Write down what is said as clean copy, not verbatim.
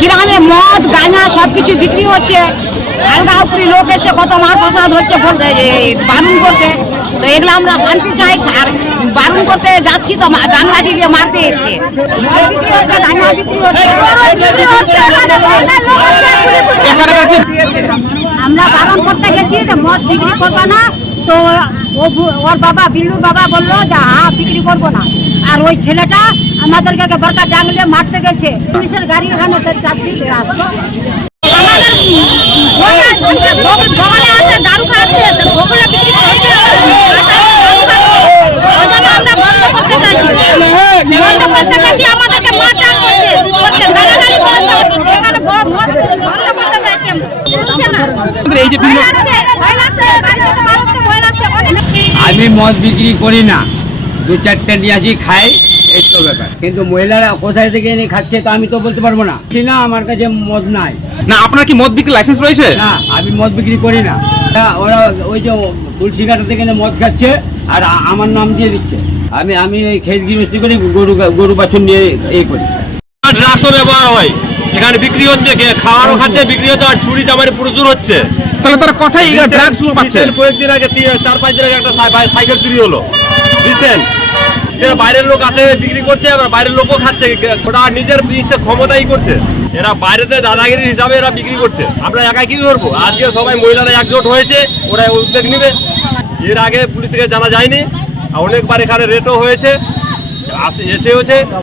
গ্রামে মদ গাঁজা সবকিছু বিক্রি হচ্ছে, আলগা উপরি লোক এসে কত মার প্রসাদ হচ্ছে বারণ করতে, তো এগুলো আমরা শান্তি চাই। আর বারণ করতে যাচ্ছি তো জানলা দিয়ে মারতে এসে আমরা বারণ করতে গেছি যে মদ বিক্রি করবো না, তো ওর বাবা বিল্লুর বাবা বললো যে হ্যাঁ বিক্রি করবো না। আর ওই ছেলেটা আমাদেরকে বরকা জানলে মারতে গেছে, পুলিশের গাড়ি ওখানে যাচ্ছি আমি মদ বিক্রি করি না, দু চারটে নিয়ে আসি খাই, এই তো ব্যাপার। কিন্তু মহিলারা কোথায় থেকে এনে খাচ্ছে তা আমি তো বলতে পারবো না, না আমার কাছে মদ নাই। না আপনার কি মদ বিক্রি লাইসেন্স রয়েছে? না আমি মদ বিক্রি করি না। ওরা ওই যে তুলসীঘাটা থেকে মদ খাচ্ছে আর আমার নাম দিয়ে দিচ্ছে। আমি এই খেত গৃহস্থী করি, গরু বাছুর নিয়ে এই করি। ড্রাগসও ব্যবহার হয়, এখানে বিক্রি হচ্ছে, খাওয়ারও খাচ্ছে, বিক্রি হচ্ছে, আর চুরি চামারি প্রচুর হচ্ছে। তাহলে তার কথাই ড্রাগস পাচ্ছে। কয়েকদিন আগে 4-5 দিন আগে একটা সাইকেল চুরি হলো রিসেন্ট। বাইরের লোক আসে বিক্রি করছে, আবার বাইরের লোকও খাচ্ছে, ওটা নিজের ক্ষমতাই করছে। এরা বাইরেতে দাদাগিরি হিসাবে এরা বিক্রি করছে। আমরা একাই কি করবো? আজকে সবাই মহিলারা একজোট হয়েছে, ওরা উদ্যোগ নেবে। এর আগে পুলিশকে জানা যায়নি, অনেকবার এখানে রেটও হয়েছে, এসে হয়েছে।